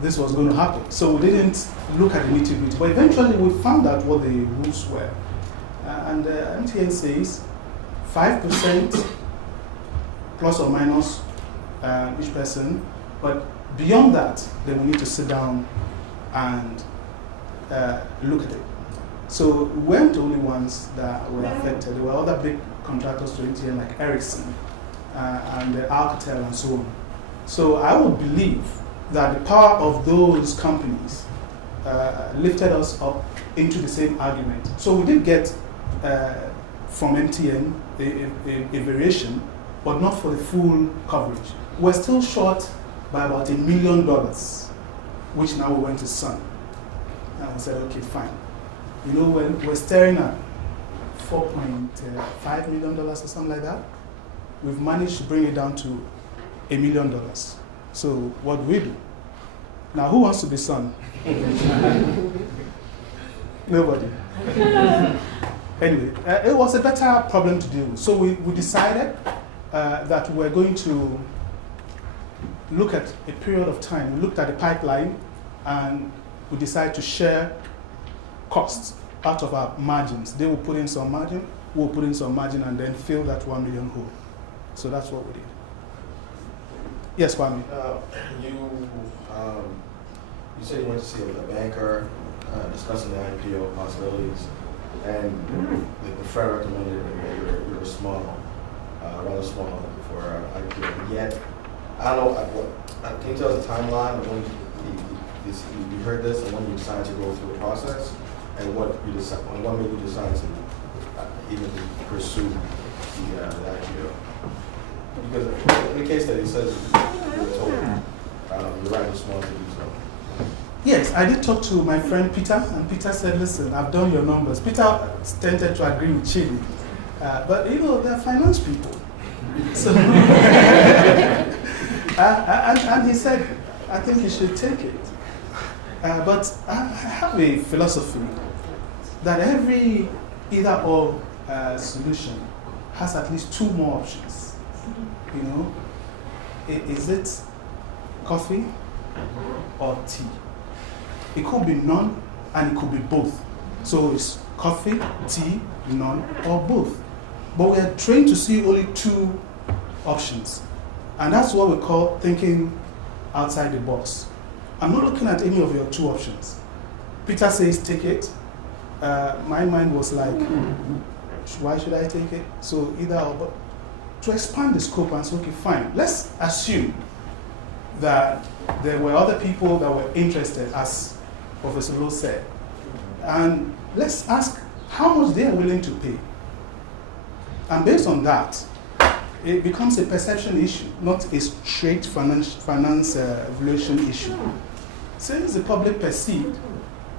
this was going to happen. So we didn't look at the nitty-gritty. But eventually we found out what the rules were. And MTN says 5% plus or minus each person. But beyond that, they will need to sit down and look at it. So we weren't the only ones that were affected. There were other big contractors to MTN like Ericsson and Alcatel and so on. So I would believe that the power of those companies lifted us up into the same argument. So we did get from MTN a variation, but not for the full coverage. We're still short by about $1 million, which now we went to Sun. And we said, okay, fine. You know, when we're staring at $4.5 million or something like that, we've managed to bring it down to $1 million. So what do we do? Now, who wants to be Sun? Nobody. Anyway, it was a better problem to deal with. So we decided that we're going to look at a period of time. We looked at the pipeline and we decided to share costs out of our margins. They will put in some margin, we'll put in some margin, and then fill that 1 million hole. So that's what we did. Yes, Kwame. You said you went to see a banker discussing the IPO possibilities, and the Fed recommended that you were small, rather small for IPO. Yet, I don't know, can you tell us the timeline of when you heard this and when you decided to go through the process, and what made you decide to even pursue the IPO? Because in the case that it says you were told you're rather small to do so. Yes, I did talk to my friend Peter, and Peter said, listen, I've done your numbers. Peter tended to agree with Chidi, but you know, they're finance people. So, and he said, I think you should take it. But I have a philosophy that every either-or solution has at least two more options. You know, is it coffee or tea? It could be none, and it could be both. So it's coffee, tea, none, or both. But we are trained to see only two options. And that's what we call thinking outside the box. I'm not looking at any of your two options. Peter says take it. My mind was like, why should I take it? So either or, but to expand the scope and say, okay, fine, let's assume that there were other people that were interested, as Professor Lowe said. And let's ask how much they are willing to pay. And based on that, it becomes a perception issue, not a straight finance valuation issue. Since the public perceived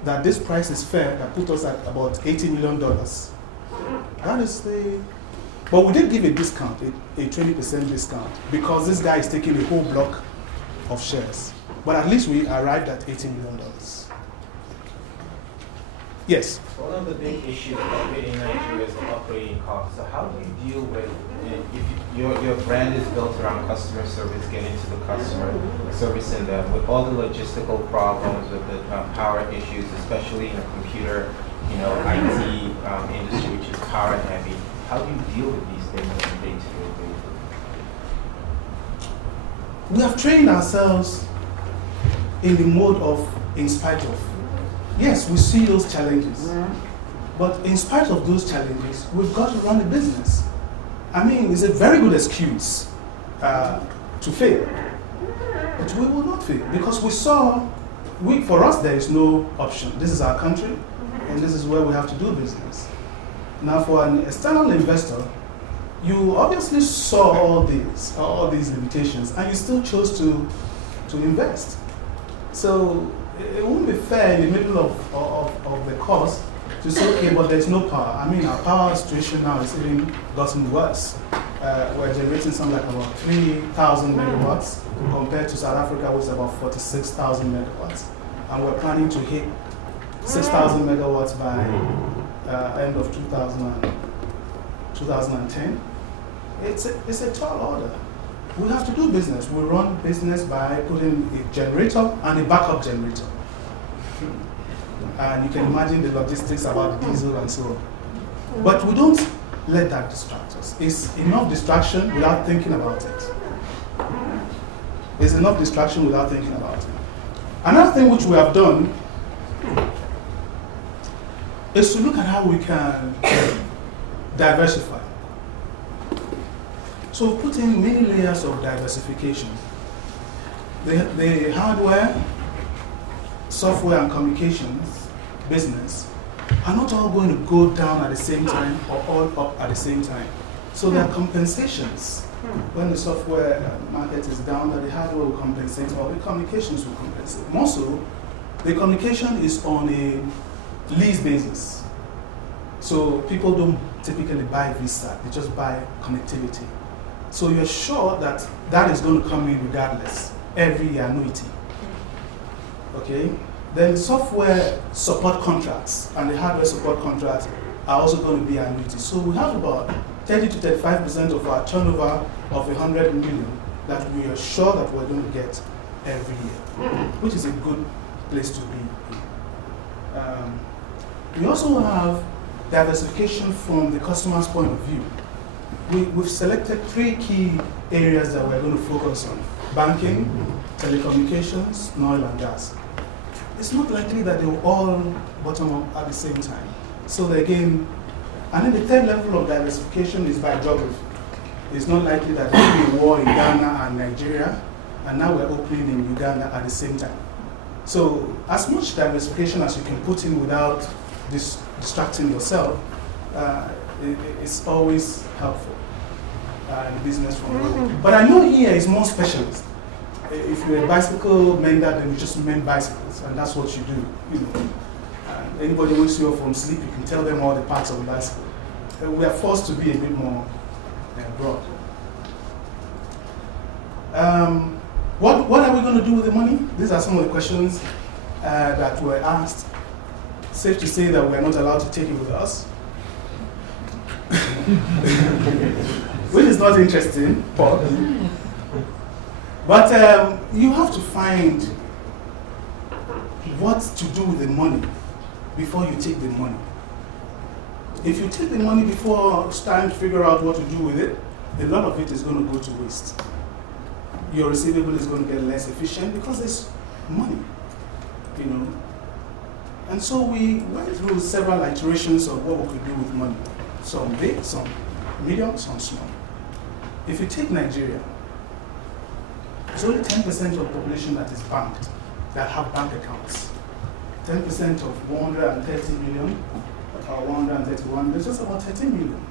that this price is fair, that put us at about $80 million, that is the... But we did give a discount, a 20% discount, because this guy is taking a whole block of shares. But at least we arrived at $80 million. Yes? One of the big issues in Nigeria is the operating costs. So how do you deal with, if your brand is built around customer service, getting to the customer, servicing them, with all the logistical problems, with the power issues, especially in the computer, IT industry, which is power heavy. How do you deal with these things on a day-to-day basis? We have trained ourselves in the mode of in spite of. Yes, we see those challenges. But in spite of those challenges, we've got to run a business. I mean, it's a very good excuse to fail. But we will not fail because we saw, for us, there is no option. This is our country, and this is where we have to do business. Now, for an external investor, you obviously saw all these limitations, and you still chose to invest. So it wouldn't be fair in the middle of the course to say, okay, but there's no power. I mean, our power situation now is even gotten worse. We're generating something like about 3,000 megawatts compared to South Africa, which is about 46,000 megawatts. And we're planning to hit 6,000 megawatts by end of 2010. It's a tall order. we have to do business. We run business by putting a generator and a backup generator. And you can imagine the logistics about diesel and so on. But we don't let that distract us. It's enough distraction without thinking about it. It's enough distraction without thinking about it. Another thing which we have done is to look at how we can diversify. So we put in many layers of diversification. The hardware, software and communications business are not all going to go down at the same time or all up at the same time. So there are compensations. When the software market is down, that the hardware will compensate or the communications will compensate. More so, the communication is on a lease basis. So people don't typically buy VSAT, they just buy connectivity. So you're sure that that is going to come in regardless, every annuity. Okay? Then software support contracts and the hardware support contracts are also going to be annuity. So we have about 30 to 35% of our turnover of 100 million that we are sure that we're going to get every year, which is a good place to be. We also have diversification from the customer's point of view. We've selected 3 key areas that we're going to focus on: banking, telecommunications, and oil and gas. It's not likely that they will all bottom up at the same time. So again, and then the third level of diversification is by geography. It's not likely that there will be a war in Ghana and Nigeria, and now we're opening in Uganda at the same time. So as much diversification as you can put in without distracting yourself, it's always helpful in the business front. But I know here is more specialist. If you're a bicycle mender, then you just mend bicycles, and that's what you do. You know, anybody wakes you up from sleep, you can tell them all the parts of the bicycle. We are forced to be a bit more broad. What are we going to do with the money? These are some of the questions that were asked. Safe to say that we're not allowed to take it with us. Which is not interesting, but you have to find what to do with the money before you take the money. If you take the money before starting to figure out what to do with it, a lot of it is going to go to waste. Your receivable is going to get less efficient because there's money, you know. And so we went through several iterations of what we could do with money. Some big, some medium, some small. If you take Nigeria, it's only 10% of the population that is banked, that have bank accounts. 10% of 130 million, or 131, there's just about 13 million.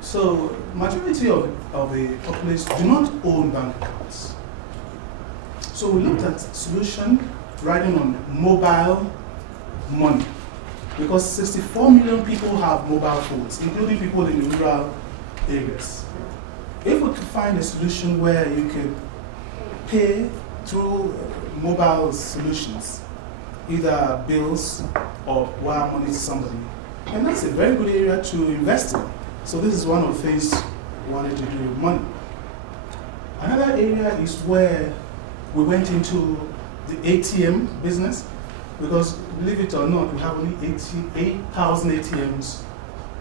So, majority of the population do not own bank accounts. So we looked at solution riding on mobile money, because 64 million people have mobile phones, including people in the rural areas. If we could find a solution where you can pay through mobile solutions, either bills or wire money to somebody, and that's a very good area to invest in. So this is one of the things we wanted to do with money. Another area is where we went into the ATM business, because believe it or not, we have only 8,000 ATMs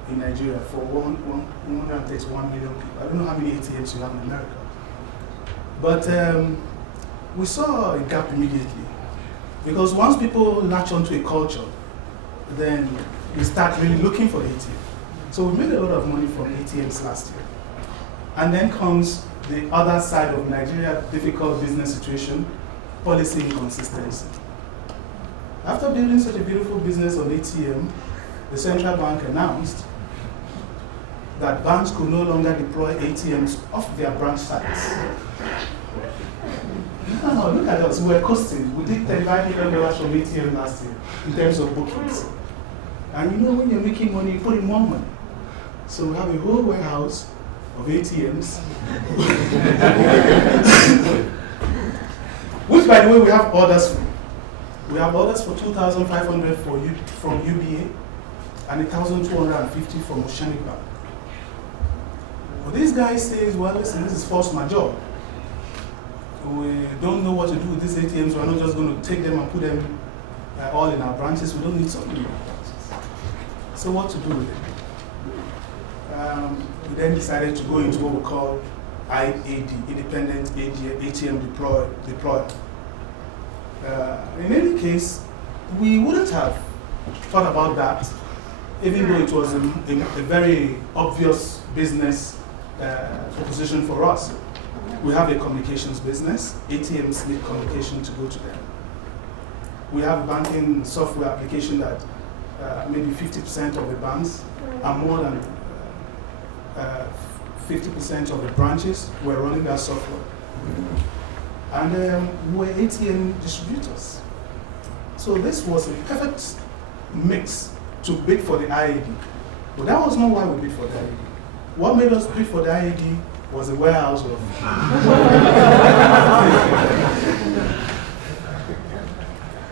in Nigeria for 131 million people. I don't know how many ATMs you have in America. But we saw a gap immediately, because once people latch onto a culture, then we start really looking for the ATM. So we made a lot of money from ATMs last year. And then comes the other side of Nigeria's difficult business situation, policy inconsistency. After building such a beautiful business on ATM, the central bank announced that banks could no longer deploy ATMs off their branch sites. No, look at us, we were coasting. We did $35 million from ATM last year in terms of bookings. And you know, when you're making money, you put in more money. So we have a whole warehouse of ATMs. Which, by the way, we have orders for. We have orders for 2,500 from UBA and 1,250 from Oceanic Bank. But this guy says, well, listen, this is force majeure. We don't know what to do with these ATMs. We're not just going to take them and put them all in our branches. We don't need so many branches. So what to do with it? We then decided to go into what we call IAD, Independent ATM Deploy. In any case, we wouldn't have thought about that, even though it was a very obvious business proposition for us. We have a communications business. ATMs need communication to go to them. We have a banking software application that maybe 50% of the banks and more than 50% of the branches were running that software. And we were ATM distributors. So this was a perfect mix to bid for the IAD. But that was not why we bid for the IAD. What made us bid for the IAD was a warehouse of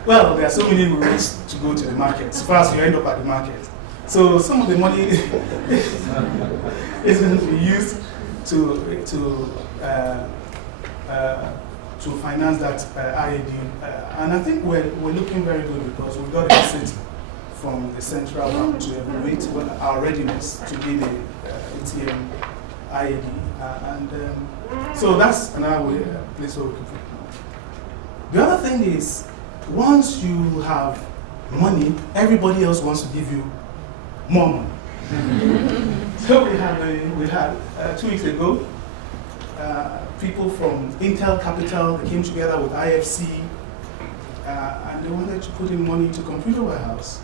well, there are so many routes to go to the market. First, you end up at the market. So some of the money is going to be used to finance that IAD. And I think we're looking very good because we got a visit from the central bank to evaluate our readiness to be the ATM IAD. So that's another place where we can put money. The other thing is, once you have money, everybody else wants to give you more money. So we had 2 weeks ago, people from Intel Capital came together with IFC, and they wanted to put in money into Computer Warehouse.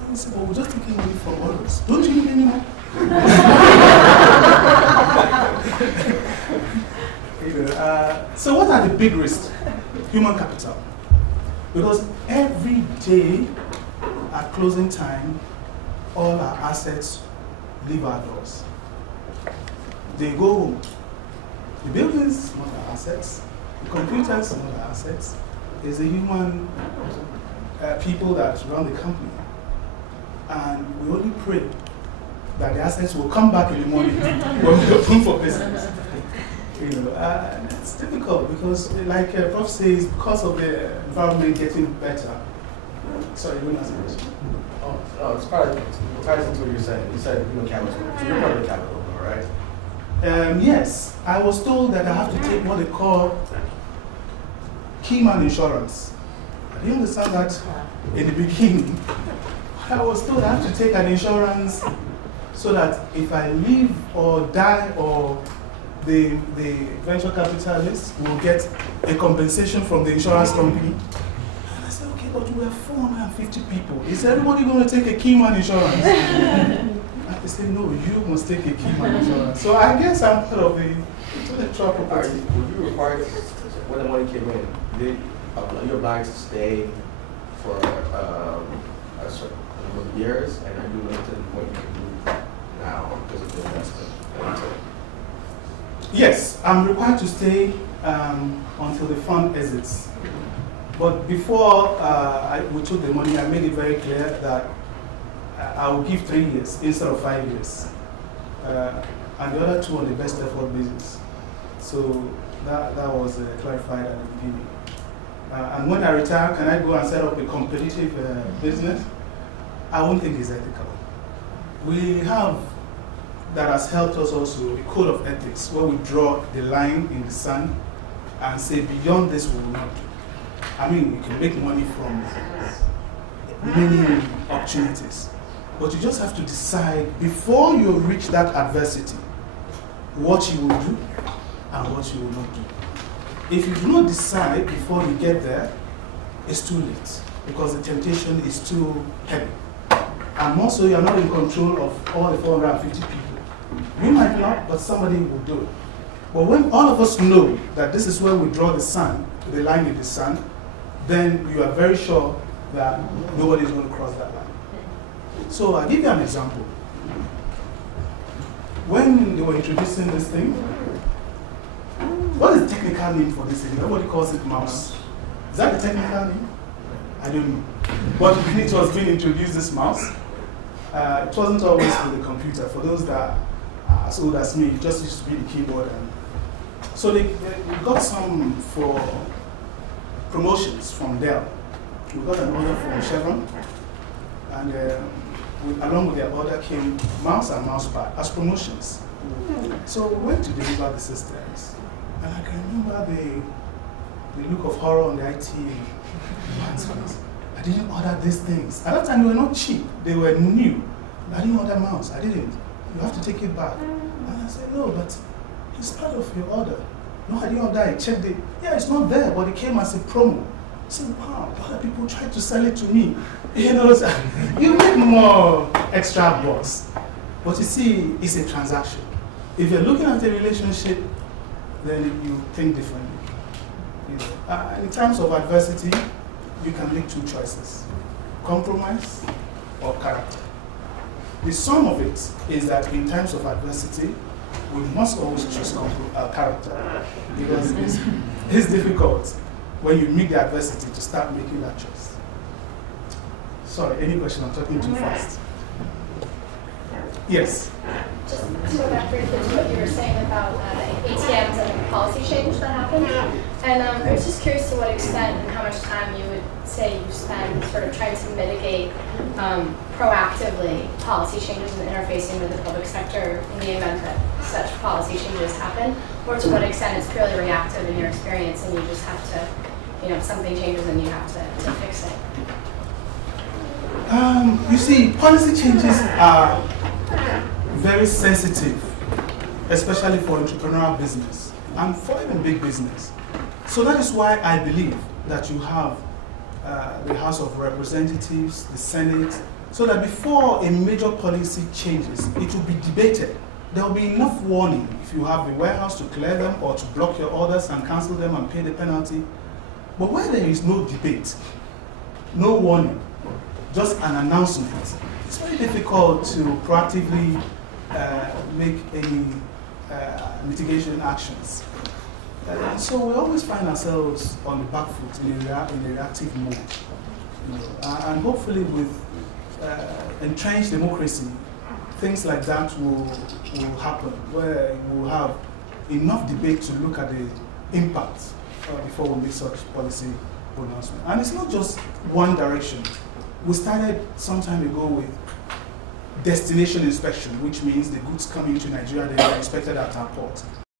And we said, well, we're just taking money from others. Don't you need any more? So what are the big risks? Human capital. Because every day at closing time, all our assets leave our doors. They go home. The buildings, not our assets. The computers, not our assets. It's the human people that run the company. And we only pray that the assets will come back in the morning when we open for business. It's difficult because, like Prof says, because of the environment getting better. Sorry, you want to ask a question? Oh, no, it ties into what you're saying. You said human capital. So you're part of the capital, all right? Yes. I was told that I have to take what they call keyman insurance. I didn't understand that in the beginning. I was told I have to take an insurance so that if I leave or die or the venture capitalists will get a compensation from the insurance company. And I said, okay, but we have 450 people. Is everybody going to take a keyman insurance? And they said, no, you must take a keyman insurance. So I guess I'm part of the intellectual property. Were you required, when the money came in, did you obliged to stay for a certain number of years, and are you limited in what you can do now because of the investment? Yes, I'm required to stay until the fund exits. But before we took the money, I made it very clear that I will give 3 years instead of 5 years. And the other 2 on the best effort basis. So that was clarified at the beginning. And when I retire, can I go and set up a competitive business? I won't think it's ethical. We have, that has helped us also, a code of ethics, where we draw the line in the sand and say, beyond this we will not do. I mean, you can make money from many opportunities, but you just have to decide before you reach that adversity, what you will do and what you will not do. If you do not decide before you get there, it's too late, because the temptation is too heavy. And also, you are not in control of all the 450 people. You might not, but somebody will do it. But when all of us know that this is where we draw the line in the sand, then you are very sure that nobody is going to cross that line. So I'll give you an example. When they were introducing this thing, what is the technical name for this thing? Nobody calls it mouse. Is that the technical name? I don't know. But when it was being introduced, this mouse, it wasn't always for the computer. For those that as old as me, just used to be the keyboard. And so we got some for promotions from Dell. We got an order from Chevron, and along with their order came mouse and mouse pad as promotions. So we went to deliver the systems, and I can remember the look of horror on the IT man's face. I didn't order these things. At that time, they were not cheap. They were new. I didn't order mouse. I didn't. You have to take it back. And I said, no, but it's part of your order. No, I didn't order it. Check it. Yeah, it's not there, but it came as a promo. I said, wow, the other people tried to sell it to me. You know, so you make more extra bucks. But you see, it's a transaction. If you're looking at a relationship, then you think differently. You know, in terms of adversity, you can make two choices: compromise or character. The sum of it is that in times of adversity, we must always choose character, because it's difficult when you meet the adversity to start making that choice. Sorry, any question? I'm talking too fast. Yes? Just to go back briefly to what you were saying about ATMs and the policy change that happened. And I was just curious to what extent and how much time you would say you spend sort of trying to mitigate proactively policy changes and interfacing with the public sector in the event that such policy changes happen, or to what extent it's purely reactive in your experience and you just have to, you know, if something changes and you have to fix it. You see, policy changes are very sensitive, especially for entrepreneurial business and for even big business. So that is why I believe that you have the House of Representatives, the Senate, so that before a major policy changes, it will be debated. There will be enough warning if you have the warehouse to clear them or to block your orders and cancel them and pay the penalty. But where there is no debate, no warning, just an announcement, it's very difficult to proactively make any mitigation actions. So we always find ourselves on the back foot in a reactive mode. You know, and hopefully with entrenched democracy, things like that will happen, where we will have enough debate to look at the impact before we make such policy pronouncement. And it's not just one direction. We started some time ago with destination inspection, which means the goods coming to Nigeria, they are inspected at our port.